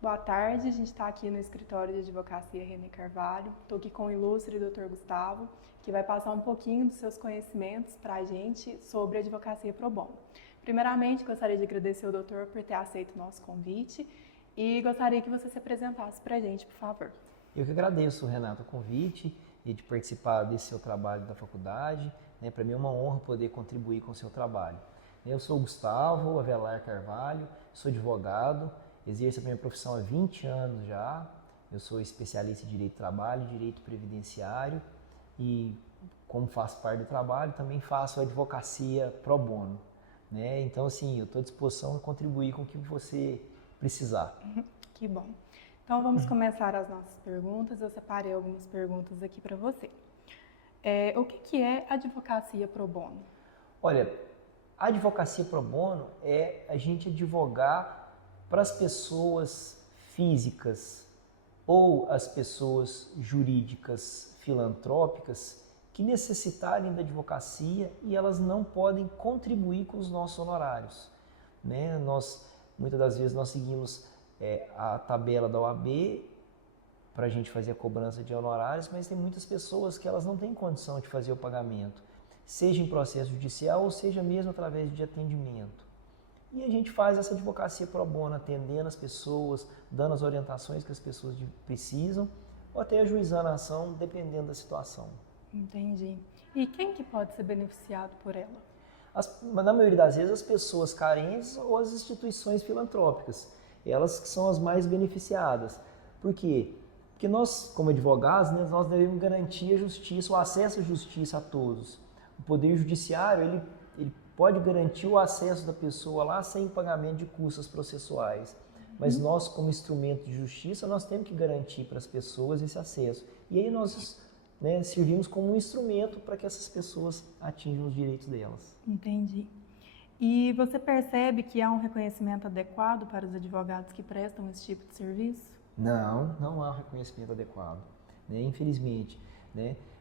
Boa tarde, a gente está aqui no escritório de advocacia René Carvalho. Estou aqui com o ilustre Dr. Gustavo, que vai passar um pouquinho dos seus conhecimentos para a gente sobre advocacia pro bono. Primeiramente, gostaria de agradecer ao doutor por ter aceito o nosso convite e gostaria que você se apresentasse para a gente, por favor. Eu que agradeço, Renato, o convite e de participar desse seu trabalho da faculdade. Para mim é uma honra poder contribuir com o seu trabalho. Eu sou Gustavo Avelar Carvalho, sou advogado, exerço a minha profissão há 20 anos já. Eu sou especialista em Direito do Trabalho, Direito Previdenciário e, como faço parte do trabalho, também faço advocacia pro bono. Então, assim, eu estou à disposição de contribuir com o que você precisar. Que bom. Então, vamos começar as nossas perguntas. Eu separei algumas perguntas aqui para você. O que é advocacia pro bono? Olha, a advocacia pro bono é a gente advogar para as pessoas físicas ou as pessoas jurídicas filantrópicas que necessitarem da advocacia e elas não podem contribuir com os nossos honorários. Muitas das vezes nós seguimos a tabela da OAB para a gente fazer a cobrança de honorários, mas tem muitas pessoas que elas não têm condição de fazer o pagamento, seja em processo judicial ou seja mesmo através de atendimento. E a gente faz essa advocacia pro bono, atendendo as pessoas, dando as orientações que as pessoas precisam, ou até ajuizando a ação, dependendo da situação. Entendi. E quem que pode ser beneficiado por ela? Na maioria das vezes, as pessoas carentes ou as instituições filantrópicas, elas que são as mais beneficiadas. Por quê? Porque nós, como advogados, nós devemos garantir a justiça, o acesso à justiça a todos. O Poder Judiciário, ele pode garantir o acesso da pessoa lá sem pagamento de custas processuais. Mas nós, como instrumento de justiça, nós temos que garantir para as pessoas esse acesso. E aí nós servimos como um instrumento para que essas pessoas atinjam os direitos delas. Entendi. E você percebe que há um reconhecimento adequado para os advogados que prestam esse tipo de serviço? Não há um reconhecimento adequado, infelizmente.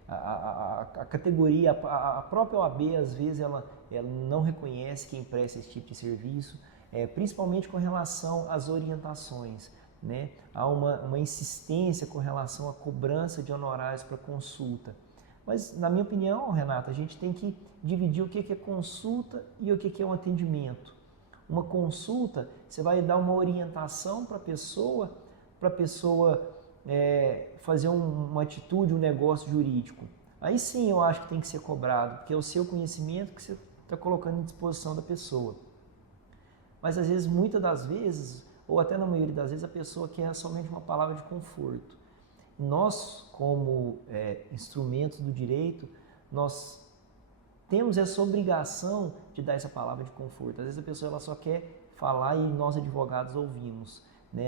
A categoria, a própria OAB, às vezes, ela não reconhece quem presta esse tipo de serviço, principalmente com relação às orientações. Há uma insistência com relação à cobrança de honorários para consulta. Mas, na minha opinião, Renata, a gente tem que dividir o que é consulta e o que é um atendimento. Uma consulta, você vai dar uma orientação para a pessoa fazer uma atitude, um negócio jurídico. Aí sim eu acho que tem que ser cobrado, porque é o seu conhecimento que você está colocando à disposição da pessoa. Mas às vezes, muitas das vezes, ou até na maioria das vezes, a pessoa quer somente uma palavra de conforto. Nós, como instrumentos do direito, nós temos essa obrigação de dar essa palavra de conforto. Às vezes a pessoa ela só quer falar e nós advogados ouvimos.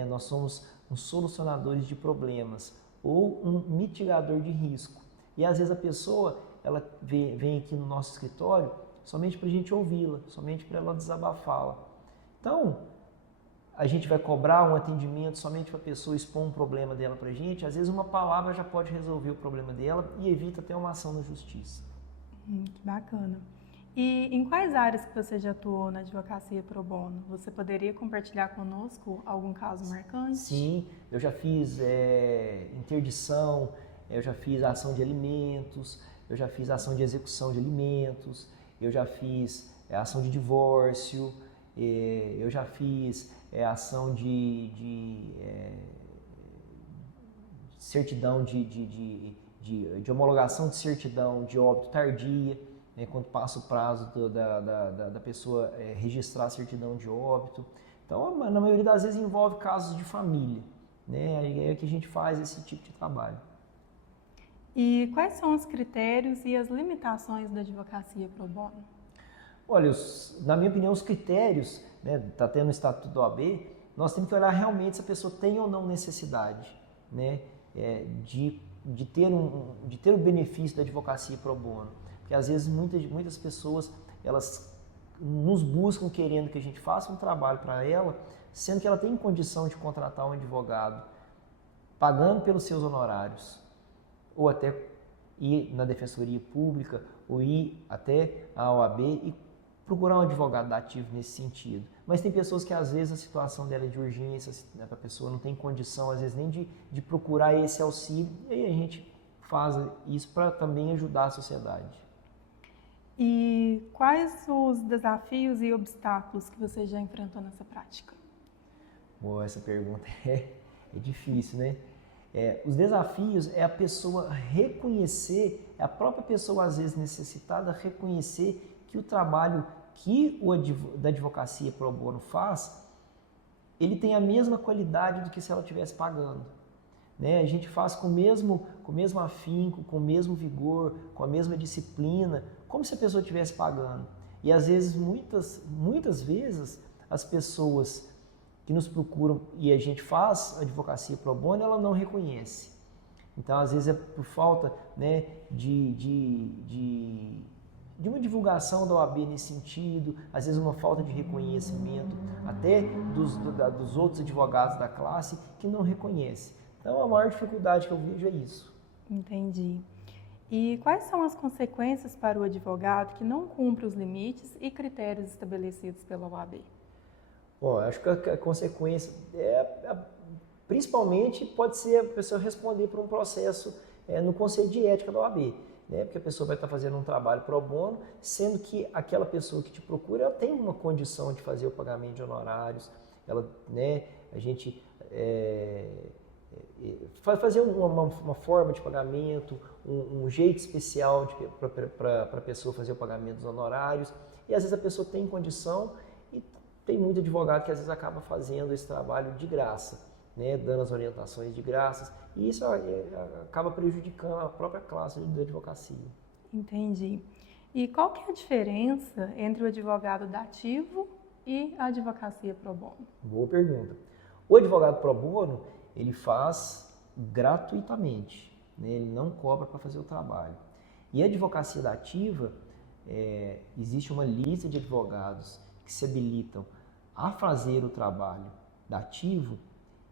Nós somos uns solucionadores de problemas ou um mitigador de risco. E às vezes a pessoa ela vem aqui no nosso escritório somente para a gente ouvi-la, somente para ela desabafá-la. Então, a gente vai cobrar um atendimento somente para a pessoa expor um problema dela para a gente. Às vezes uma palavra já pode resolver o problema dela e evita até uma ação na justiça. Que bacana. E em quais áreas que você já atuou na advocacia pro bono? Você poderia compartilhar conosco algum caso marcante? Sim, eu já fiz interdição, eu já fiz ação de alimentos, eu já fiz ação de execução de alimentos, eu já fiz ação de divórcio, eu já fiz ação de certidão de homologação de certidão de óbito tardia, quando passa o prazo da pessoa registrar a certidão de óbito. Então, na maioria das vezes envolve casos de família, é que a gente faz esse tipo de trabalho. E quais são os critérios e as limitações da advocacia pro bono? Olha, na minha opinião, os critérios, está tendo o Estatuto da OAB, nós temos que olhar realmente se a pessoa tem ou não necessidade de ter o benefício da advocacia pro bono. Porque às vezes muitas pessoas elas nos buscam querendo que a gente faça um trabalho para ela, sendo que ela tem condição de contratar um advogado, pagando pelos seus honorários, ou até ir na Defensoria Pública, ou ir até a OAB e procurar um advogado dativo nesse sentido. Mas tem pessoas que às vezes a situação dela é de urgência, a pessoa não tem condição às vezes nem de procurar esse auxílio, e aí a gente faz isso para também ajudar a sociedade. E quais os desafios e obstáculos que você já enfrentou nessa prática? Boa, essa pergunta é difícil, né? Os desafios é a pessoa reconhecer, é a própria pessoa às vezes necessitada reconhecer que o trabalho que da advocacia pro bono faz, ele tem a mesma qualidade do que se ela estivesse pagando. Né? A gente faz com o mesmo afinco, com o mesmo vigor, com a mesma disciplina, como se a pessoa estivesse pagando. E às vezes, muitas vezes, as pessoas que nos procuram e a gente faz advocacia pro bono, ela não reconhece. Então, às vezes é por falta, né, de uma divulgação da OAB nesse sentido, às vezes uma falta de reconhecimento até dos outros advogados da classe que não reconhecem. Então, a maior dificuldade que eu vejo é isso. Entendi. E quais são as consequências para o advogado que não cumpre os limites e critérios estabelecidos pela OAB? Bom, acho que a consequência principalmente pode ser a pessoa responder por um processo no Conselho de Ética da OAB, né? Porque a pessoa vai estar fazendo um trabalho pro bono, sendo que aquela pessoa que te procura ela tem uma condição de fazer o pagamento de honorários, ela, né, a gente fazer uma forma de pagamento, um jeito especial para a pessoa fazer o pagamento dos honorários, e às vezes a pessoa tem condição e tem muito advogado que às vezes acaba fazendo esse trabalho de graça, né, dando as orientações de graças, e isso acaba prejudicando a própria classe da advocacia. Entendi. E qual que é a diferença entre o advogado dativo e a advocacia pro bono? Boa pergunta. O advogado pro bono, ele faz gratuitamente, né, ele não cobra para fazer o trabalho. E a advocacia dativa, existe uma lista de advogados que se habilitam a fazer o trabalho dativo,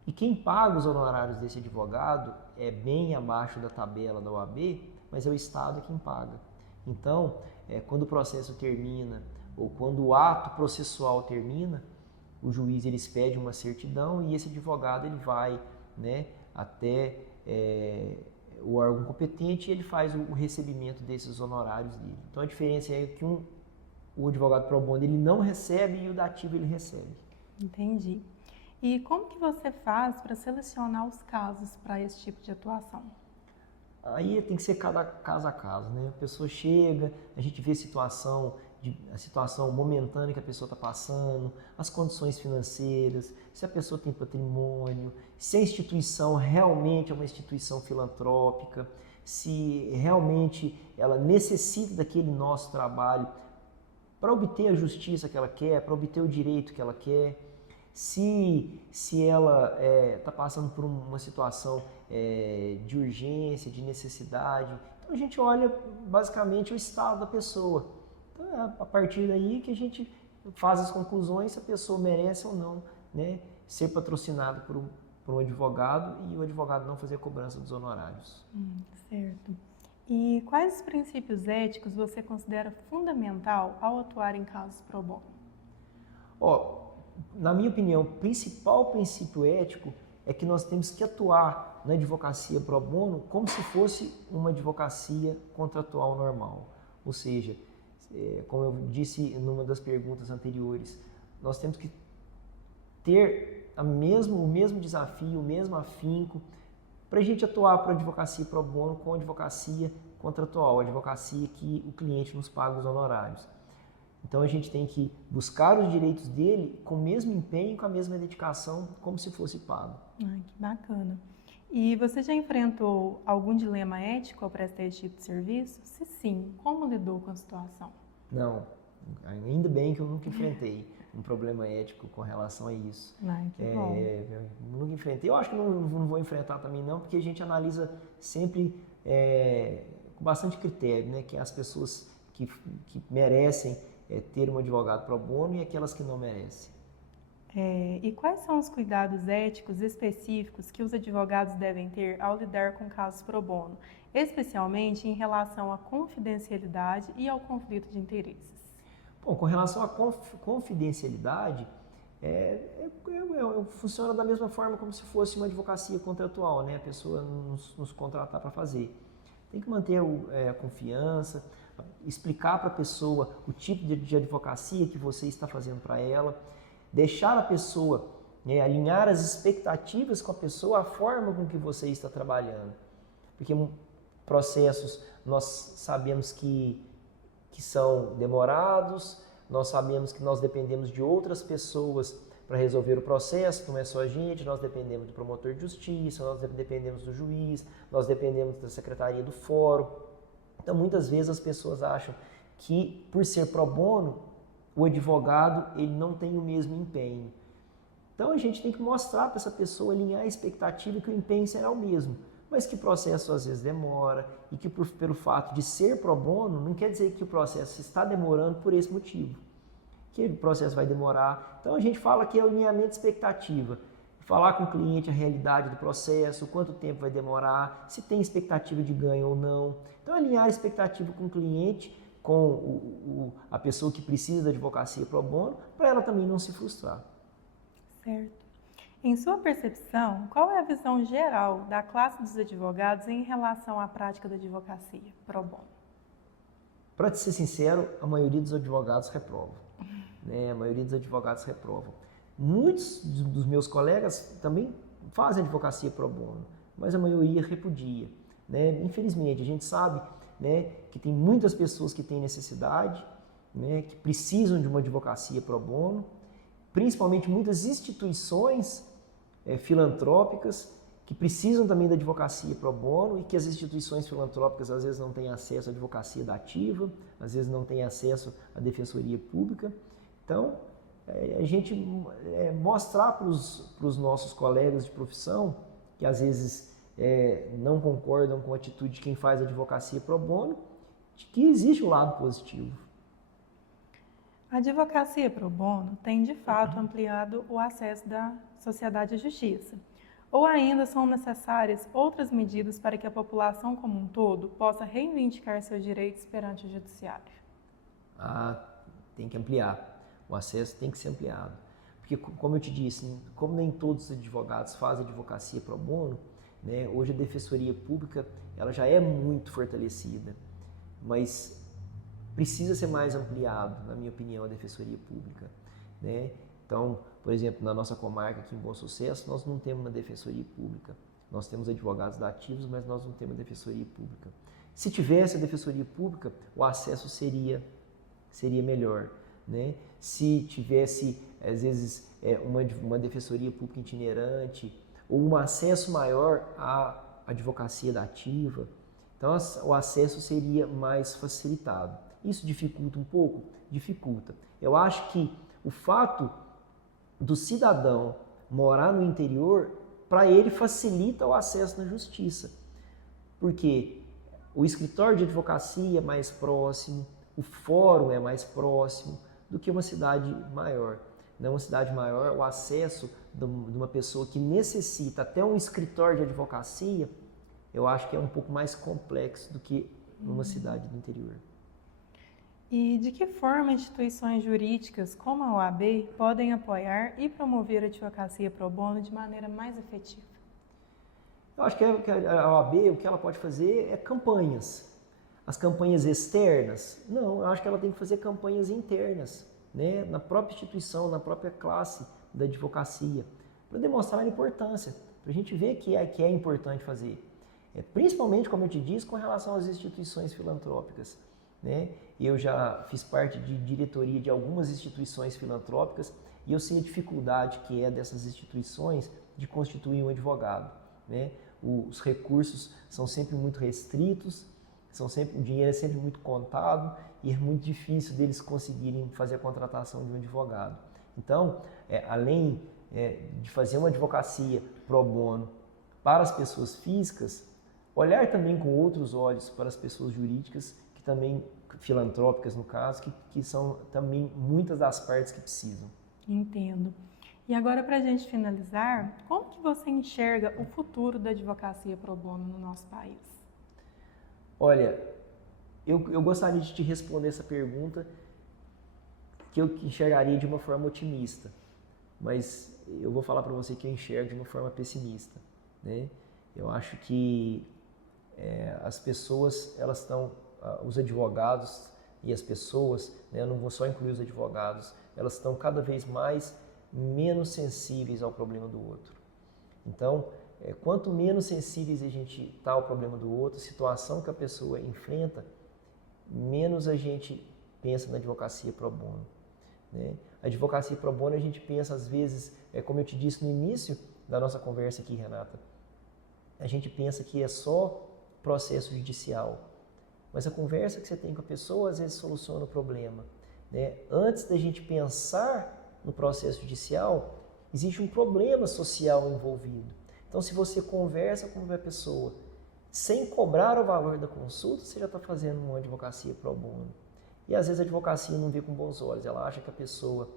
e quem paga os honorários desse advogado é bem abaixo da tabela da OAB, mas é o Estado quem paga. Então, quando o processo termina, ou quando o ato processual termina, o juiz ele expede uma certidão e esse advogado ele vai, né, até o órgão competente e ele faz o recebimento desses honorários dele. Então, a diferença é que o advogado pro bono ele não recebe e o dativo ele recebe. Entendi. E como que você faz para selecionar os casos para esse tipo de atuação? Aí tem que ser cada caso a caso, né? A pessoa chega, a gente vê a situação momentânea que a pessoa está passando, as condições financeiras, se a pessoa tem patrimônio, se a instituição realmente é uma instituição filantrópica, se realmente ela necessita daquele nosso trabalho para obter a justiça que ela quer, para obter o direito que ela quer, se ela está passando por uma situação de urgência, de necessidade. Então a gente olha basicamente o estado da pessoa. Então é a partir daí que a gente faz as conclusões se a pessoa merece ou não, né, ser patrocinado por um advogado e o advogado não fazer a cobrança dos honorários. Certo. E quais os princípios éticos você considera fundamental ao atuar em casos pro bono? Na minha opinião, o principal princípio ético é que nós temos que atuar na advocacia pro bono como se fosse uma advocacia contratual normal. Ou seja, como eu disse numa das perguntas anteriores, nós temos que ter o mesmo desafio, o mesmo afinco, para a gente atuar para a advocacia pro bono com a advocacia contratual, a advocacia que o cliente nos paga os honorários. Então a gente tem que buscar os direitos dele com o mesmo empenho, com a mesma dedicação, como se fosse pago. Ai, que bacana. E você já enfrentou algum dilema ético ao prestar esse tipo de serviço? Se sim, como lidou com a situação? Não, ainda bem que eu nunca enfrentei um problema ético com relação a isso. Ai, que bom. Eu nunca enfrentei. Eu acho que não vou enfrentar também não, porque a gente analisa sempre com bastante critério, né? Que as pessoas que merecem ter um advogado pro bono e aquelas que não merecem. E quais são os cuidados éticos específicos que os advogados devem ter ao lidar com casos pro bono, especialmente em relação à confidencialidade e ao conflito de interesses? Bom, com relação à confidencialidade, funciona da mesma forma como se fosse uma advocacia contratual, né? A pessoa nos contratar para fazer. Tem que manter a confiança, explicar para a pessoa o tipo de advocacia que você está fazendo para ela, deixar a pessoa, né, alinhar as expectativas com a pessoa, a forma com que você está trabalhando. Porque processos nós sabemos que são demorados, nós sabemos que nós dependemos de outras pessoas para resolver o processo, não é só a gente, nós dependemos do promotor de justiça, nós dependemos do juiz, nós dependemos da secretaria do fórum. Então, muitas vezes as pessoas acham que, por ser pro bono, o advogado ele não tem o mesmo empenho. Então, a gente tem que mostrar para essa pessoa, alinhar a expectativa que o empenho será o mesmo, mas que o processo às vezes demora e que pelo fato de ser pro bono, não quer dizer que o processo está demorando por esse motivo, que o processo vai demorar. Então a gente fala que é o alinhamento de expectativa, falar com o cliente a realidade do processo, quanto tempo vai demorar, se tem expectativa de ganho ou não. Então alinhar a expectativa com o cliente, com a pessoa que precisa da advocacia pro bono, para ela também não se frustrar. Certo. Em sua percepção, qual é a visão geral da classe dos advogados em relação à prática da advocacia pro bono? Para te ser sincero, a maioria dos advogados reprovam. Né? A maioria dos advogados reprovam. Muitos dos meus colegas também fazem advocacia pro bono, mas a maioria repudia. Né? Infelizmente, a gente sabe, né, que tem muitas pessoas que têm necessidade, né, que precisam de uma advocacia pro bono, principalmente muitas instituições filantrópicas que precisam também da advocacia pro bono e que as instituições filantrópicas às vezes não têm acesso à advocacia da ativa, às vezes não têm acesso à defensoria pública. Então, a gente mostrar para os nossos colegas de profissão que às vezes não concordam com a atitude de quem faz advocacia pro bono, de que existe um lado positivo. A advocacia pro bono tem, de fato, ampliado o acesso da sociedade à justiça? Ou ainda são necessárias outras medidas para que a população como um todo possa reivindicar seus direitos perante o judiciário? Tem que ampliar. O acesso tem que ser ampliado. Porque, como eu te disse, como nem todos os advogados fazem advocacia pro bono, né, hoje a defensoria pública ela já é muito fortalecida, mas precisa ser mais ampliado, na minha opinião, a defensoria pública. Né? Então, por exemplo, na nossa comarca aqui em Bom Sucesso, nós não temos uma defensoria pública. Nós temos advogados da ativos, mas nós não temos uma defensoria pública. Se tivesse a defensoria pública, o acesso seria melhor. Né? Se tivesse, às vezes, uma defensoria pública itinerante ou um acesso maior à advocacia da ativa, então o acesso seria mais facilitado. Isso dificulta um pouco? Dificulta. Eu acho que o fato do cidadão morar no interior, para ele facilita o acesso na justiça. Porque o escritório de advocacia é mais próximo, o fórum é mais próximo do que uma cidade maior. Numa cidade maior, o acesso de uma pessoa que necessita até um escritório de advocacia, eu acho que é um pouco mais complexo do que numa cidade do interior. E de que forma instituições jurídicas como a OAB podem apoiar e promover a advocacia pro bono de maneira mais efetiva? Eu acho que a OAB, o que ela pode fazer é campanhas. As campanhas externas, não, eu acho que ela tem que fazer campanhas internas, né, na própria instituição, na própria classe da advocacia, para demonstrar a importância, para a gente ver que é importante fazer. Principalmente, como eu te disse, com relação às instituições filantrópicas. Né? Eu já fiz parte de diretoria de algumas instituições filantrópicas e eu sei a dificuldade que é dessas instituições de constituir um advogado. Né? Os recursos são sempre muito restritos, o dinheiro é sempre muito contado e é muito difícil deles conseguirem fazer a contratação de um advogado. Então, além de fazer uma advocacia pro bono para as pessoas físicas, olhar também com outros olhos para as pessoas jurídicas, que também filantrópicas no caso, que são também muitas das partes que precisam. Entendo. E agora, para a gente finalizar, como que você enxerga o futuro da advocacia pro bono no nosso país? Olha, eu gostaria de te responder essa pergunta que eu enxergaria de uma forma otimista, mas eu vou falar para você que eu enxergo de uma forma pessimista, né? Eu acho que as pessoas, elas estão, os advogados e as pessoas, né, eu não vou só incluir os advogados, elas estão cada vez menos sensíveis ao problema do outro. Então, quanto menos sensíveis a gente está ao problema do outro, situação que a pessoa enfrenta, menos a gente pensa na advocacia pro bono, né? A advocacia pro bono a gente pensa às vezes, como eu te disse no início da nossa conversa aqui, Renata, a gente pensa que é só processo judicial, mas a conversa que você tem com a pessoa às vezes soluciona o problema, né? Antes da gente pensar no processo judicial, existe um problema social envolvido. Então, se você conversa com a pessoa sem cobrar o valor da consulta, você já está fazendo uma advocacia pro bono. E às vezes a advocacia não vê com bons olhos, ela acha que a pessoa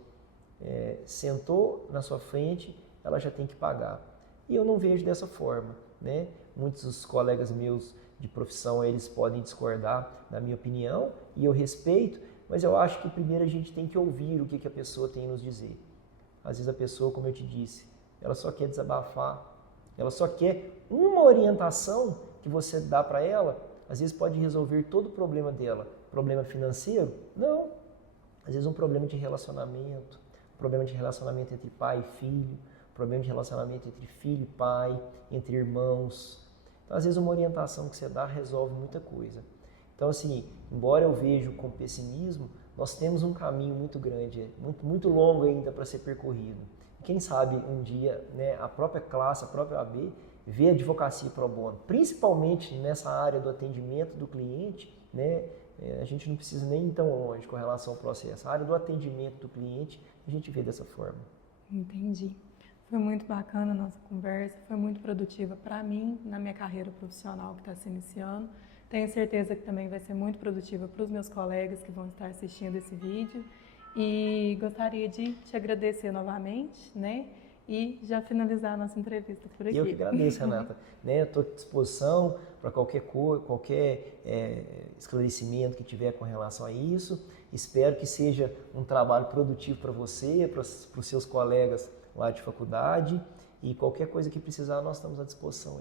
sentou na sua frente, ela já tem que pagar. E eu não vejo dessa forma, né? Muitos dos colegas meus de profissão, eles podem discordar da minha opinião, e eu respeito, mas eu acho que primeiro a gente tem que ouvir o que a pessoa tem a nos dizer. Às vezes a pessoa, como eu te disse, ela só quer desabafar, ela só quer uma orientação que você dá para ela, às vezes pode resolver todo o problema dela. Problema financeiro? Não. Às vezes um problema de relacionamento, problema de relacionamento entre pai e filho, problema de relacionamento entre filho e pai, entre irmãos. Então, às vezes uma orientação que você dá resolve muita coisa. Então, assim, embora eu veja com pessimismo, nós temos um caminho muito grande, muito longo ainda para ser percorrido. Quem sabe um dia, né, a própria classe, a própria OAB, vê a advocacia pro bono, principalmente nessa área do atendimento do cliente, né? A gente não precisa nem ir tão longe com relação ao processo. A área do atendimento do cliente, a gente vê dessa forma. Entendi. Foi muito bacana a nossa conversa, foi muito produtiva para mim, na minha carreira profissional que está se iniciando. Tenho certeza que também vai ser muito produtiva para os meus colegas que vão estar assistindo esse vídeo. E gostaria de te agradecer novamente, né? E já finalizar a nossa entrevista por aqui. Eu que agradeço, Renata. Né, eu estou à disposição para qualquer esclarecimento que tiver com relação a isso. Espero que seja um trabalho produtivo para você, para os seus colegas lá de faculdade. E qualquer coisa que precisar, nós estamos à disposição.